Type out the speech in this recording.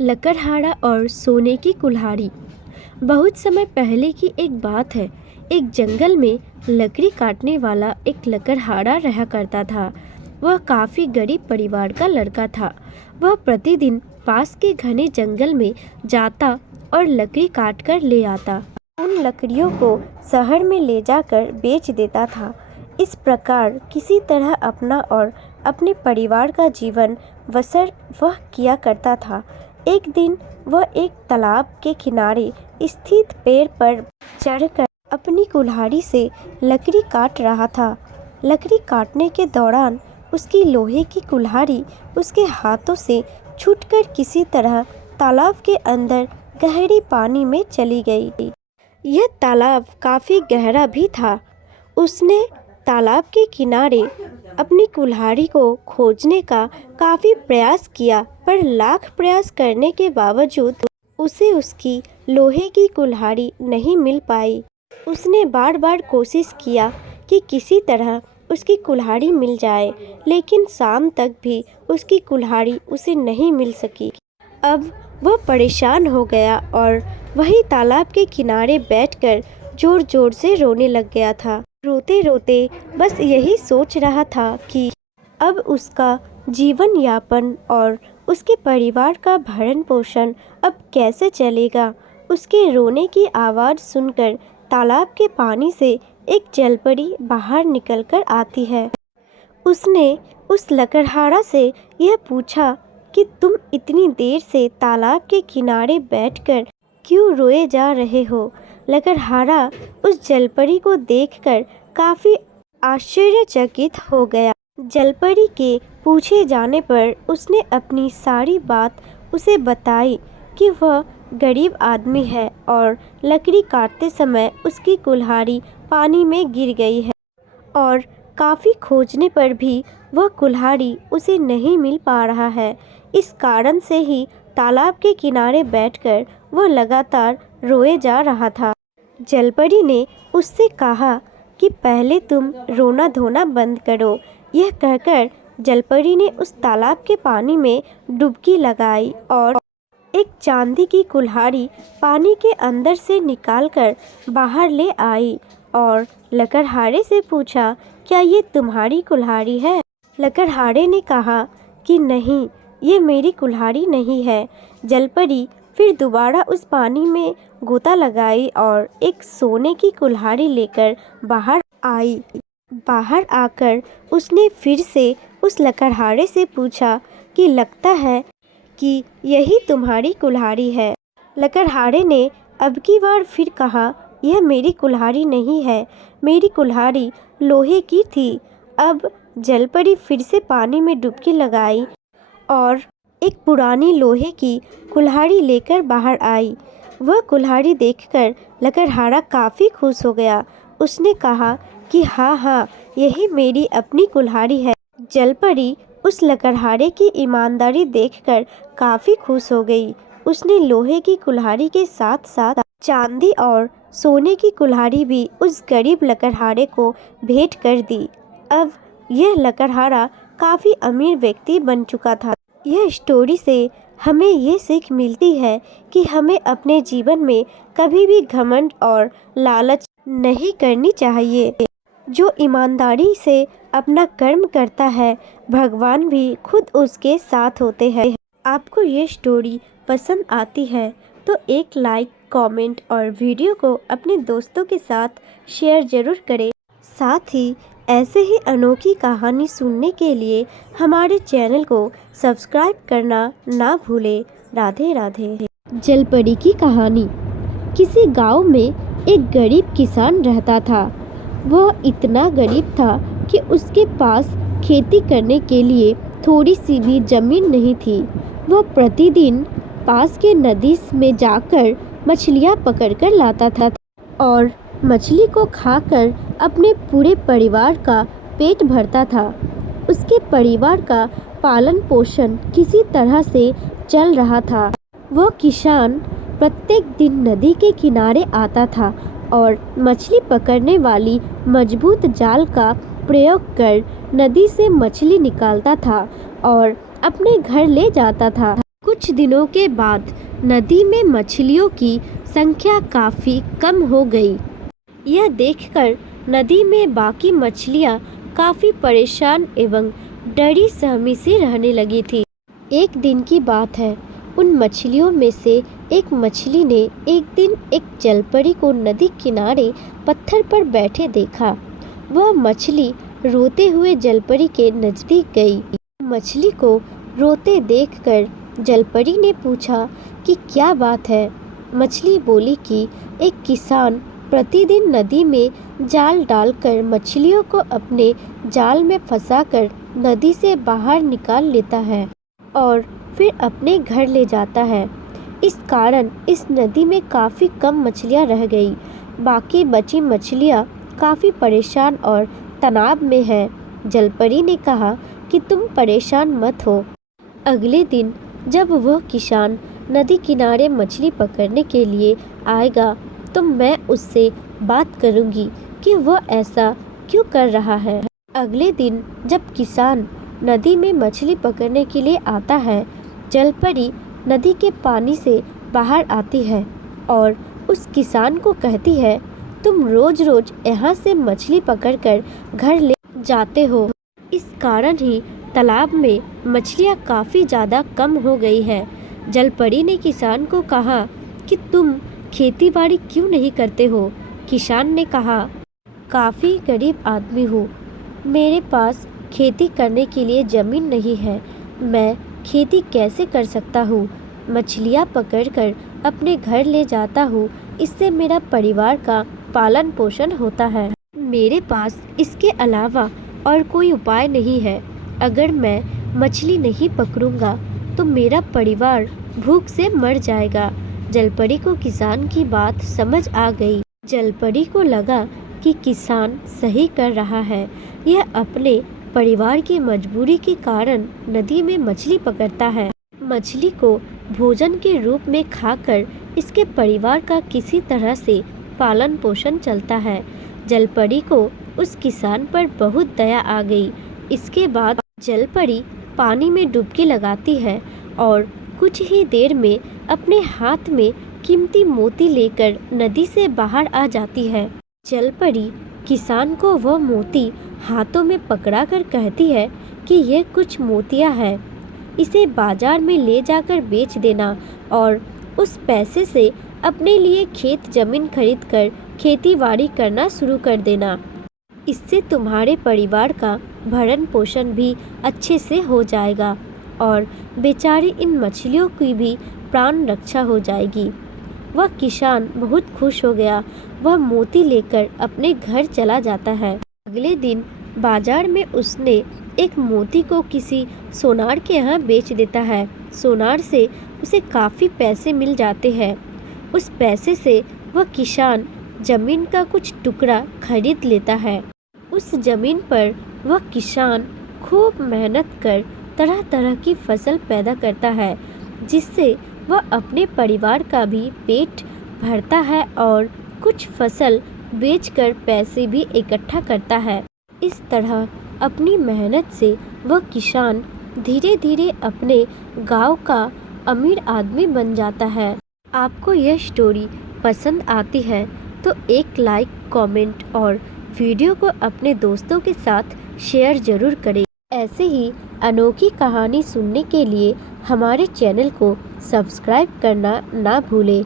लकड़हारा और सोने की कुल्हाड़ी। बहुत समय पहले की एक बात है। एक जंगल में लकड़ी काटने वाला एक लकड़हारा रहा करता था। वह काफ़ी गरीब परिवार का लड़का था। वह प्रतिदिन पास के घने जंगल में जाता और लकड़ी काट कर ले आता। उन लकड़ियों को शहर में ले जाकर बेच देता था। इस प्रकार किसी तरह अपना और अपने परिवार का जीवन बसर वह किया करता था। एक दिन वह एक तालाब के किनारे स्थित पेड़ पर चढ़कर अपनी कुल्हाड़ी से लकड़ी काट रहा था। लकड़ी काटने के दौरान उसकी लोहे की कुल्हाड़ी उसके हाथों से छूटकर किसी तरह तालाब के अंदर गहरी पानी में चली गई। यह तालाब काफ़ी गहरा भी था। उसने तालाब के किनारे अपनी कुल्हाड़ी को खोजने का काफ़ी प्रयास किया, पर लाख प्रयास करने के बावजूद उसे उसकी लोहे की कुल्हाड़ी नहीं मिल पाई। उसने बार बार कोशिश किया कि किसी तरह उसकी कुल्हाड़ी मिल जाए, लेकिन शाम तक भी उसकी कुल्हाड़ी उसे नहीं मिल सकी। अब वह परेशान हो गया और वही तालाब के किनारे बैठकर जोर जोर से रोने लग गया था। रोते रोते बस यही सोच रहा था कि अब उसका जीवन यापन और उसके परिवार का भरण पोषण अब कैसे चलेगा। उसके रोने की आवाज़ सुनकर तालाब के पानी से एक जलपरी बाहर निकलकर आती है। उसने उस लकड़हारा से यह पूछा कि तुम इतनी देर से तालाब के किनारे बैठकर क्यों रोए जा रहे हो। लकड़हारा उस जलपरी को देखकर काफ़ी आश्चर्यचकित हो गया। जलपरी के पूछे जाने पर उसने अपनी सारी बात उसे बताई कि वह गरीब आदमी है और लकड़ी काटते समय उसकी कुल्हाड़ी पानी में गिर गई है और काफ़ी खोजने पर भी वह कुल्हाड़ी उसे नहीं मिल पा रहा है। इस कारण से ही तालाब के किनारे बैठकर वह लगातार रोए जा रहा था। जलपरी ने उससे कहा कि पहले तुम रोना धोना बंद करो। यह कहकर जलपरी ने उस तालाब के पानी में डुबकी लगाई और एक चांदी की कुल्हाड़ी पानी के अंदर से निकालकर बाहर ले आई और लकड़हारे से पूछा, क्या ये तुम्हारी कुल्हाड़ी है? लकड़हारे ने कहा कि नहीं, ये मेरी कुल्हाड़ी नहीं है। जलपरी फिर दोबारा उस पानी में गोता लगाई और एक सोने की कुल्हाड़ी लेकर बाहर आई। बाहर आकर उसने फिर से उस लकड़हारे से पूछा कि लगता है कि यही तुम्हारी कुल्हाड़ी है। लकड़हारे ने अब की बार फिर कहा, यह मेरी कुल्हाड़ी नहीं है, मेरी कुल्हाड़ी लोहे की थी। अब जलपरी फिर से पानी में डुबकी लगाई और एक पुरानी लोहे की कुल्हाड़ी लेकर बाहर आई। वह कुल्हाड़ी देखकर लकड़हारा काफ़ी खुश हो गया। उसने कहा कि हाँ, यही मेरी अपनी कुल्हाड़ी है। जलपरी उस लकड़हारे की ईमानदारी देखकर काफ़ी खुश हो गई। उसने लोहे की कुल्हाड़ी के साथ साथ चांदी और सोने की कुल्हाड़ी भी उस गरीब लकड़हारे को भेंट कर दी। अब यह लकड़हारा काफ़ी अमीर व्यक्ति बन चुका था। यह स्टोरी से हमें ये सीख मिलती है कि हमें अपने जीवन में कभी भी घमंड और लालच नहीं करनी चाहिए। जो ईमानदारी से अपना कर्म करता है, भगवान भी खुद उसके साथ होते हैं। आपको ये स्टोरी पसंद आती है तो एक लाइक, कमेंट और वीडियो को अपने दोस्तों के साथ शेयर ज़रूर करें। साथ ही ऐसे ही अनोखी कहानी सुनने के लिए हमारे चैनल को सब्सक्राइब करना ना भूलें। राधे राधे। जलपरी की कहानी। किसी गांव में एक गरीब किसान रहता था। वह इतना गरीब था कि उसके पास खेती करने के लिए थोड़ी सी भी ज़मीन नहीं थी। वह प्रतिदिन पास के नदी में जाकर मछलियाँ पकड़कर लाता था और मछली को खाकर अपने पूरे परिवार का पेट भरता था। उसके परिवार का पालन पोषण किसी तरह से चल रहा था। वह किसान प्रत्येक दिन नदी के किनारे आता था और मछली पकड़ने वाली मजबूत जाल का प्रयोग कर नदी से मछली निकालता था और अपने घर ले जाता था। कुछ दिनों के बाद नदी में मछलियों की संख्या काफ़ी कम हो गई। यह देखकर नदी में बाकी मछलियाँ काफ़ी परेशान एवं डरी सहमी सी रहने लगी थी। एक दिन की बात है, उन मछलियों में से एक मछली ने एक दिन एक जलपरी को नदी किनारे पत्थर पर बैठे देखा। वह मछली रोते हुए जलपरी के नज़दीक गई। मछली को रोते देखकर जलपरी ने पूछा कि क्या बात है। मछली बोली कि एक किसान प्रतिदिन नदी में जाल डालकर मछलियों को अपने जाल में फंसाकर नदी से बाहर निकाल लेता है और फिर अपने घर ले जाता है। इस कारण इस नदी में काफ़ी कम मछलियाँ रह गई। बाकी बची मछलियाँ काफ़ी परेशान और तनाव में है। जलपरी ने कहा कि तुम परेशान मत हो। अगले दिन जब वह किसान नदी किनारे मछली पकड़ने के लिए आएगा तो मैं उससे बात करूंगी कि वह ऐसा क्यों कर रहा है। अगले दिन जब किसान नदी में मछली पकड़ने के लिए आता है, जलपरी नदी के पानी से बाहर आती है और उस किसान को कहती है, तुम रोज रोज यहाँ से मछली पकड़कर घर ले जाते हो। इस कारण ही तालाब में मछलियाँ काफ़ी ज़्यादा कम हो गई है। जलपरी ने किसान को कहा कि तुम खेती बाड़ी क्यों नहीं करते हो। किसान ने कहा, काफ़ी गरीब आदमी हूँ, मेरे पास खेती करने के लिए ज़मीन नहीं है, मैं खेती कैसे कर सकता हूँ। मछलियाँ पकड़कर अपने घर ले जाता हूँ, इससे मेरा परिवार का पालन पोषण होता है। मेरे पास इसके अलावा और कोई उपाय नहीं है। अगर मैं मछली नहीं पकड़ूंगा तो मेरा परिवार भूख से मर जाएगा। जलपरी को किसान की बात समझ आ गई। जलपरी को लगा कि किसान सही कर रहा है। यह अपने परिवार की मजबूरी के कारण नदी में मछली पकड़ता है। मछली को भोजन के रूप में खाकर इसके परिवार का किसी तरह से पालन पोषण चलता है। जलपरी को उस किसान पर बहुत दया आ गई। इसके बाद जलपरी पानी में डुबकी लगाती है और कुछ ही देर में अपने हाथ में कीमती मोती लेकर नदी से बाहर आ जाती है। जलपरी किसान को वह मोती हाथों में पकड़ाकर कहती है कि यह कुछ मोतियां हैं, इसे बाजार में ले जाकर बेच देना और उस पैसे से अपने लिए खेत जमीन खरीदकर खेती बाड़ी करना शुरू कर देना। इससे तुम्हारे परिवार का भरण पोषण भी अच्छे से हो जाएगा और बेचारी इन मछलियों की भी प्राण रक्षा हो जाएगी। वह किसान बहुत खुश हो गया। वह मोती लेकर अपने घर चला जाता है। अगले दिन बाजार में उसने एक मोती को किसी सोनार के यहाँ बेच देता है। सोनार से उसे काफ़ी पैसे मिल जाते हैं। उस पैसे से वह किसान जमीन का कुछ टुकड़ा खरीद लेता है। उस जमीन पर वह किसान खूब मेहनत कर तरह तरह की फसल पैदा करता है, जिससे वह अपने परिवार का भी पेट भरता है और कुछ फसल बेचकर पैसे भी इकट्ठा करता है। इस तरह अपनी मेहनत से वह किसान धीरे धीरे अपने गांव का अमीर आदमी बन जाता है। आपको यह स्टोरी पसंद आती है तो एक लाइक, कमेंट और वीडियो को अपने दोस्तों के साथ शेयर ज़रूर करें। ऐसे ही अनोखी कहानी सुनने के लिए हमारे चैनल को सब्सक्राइब करना ना भूलें।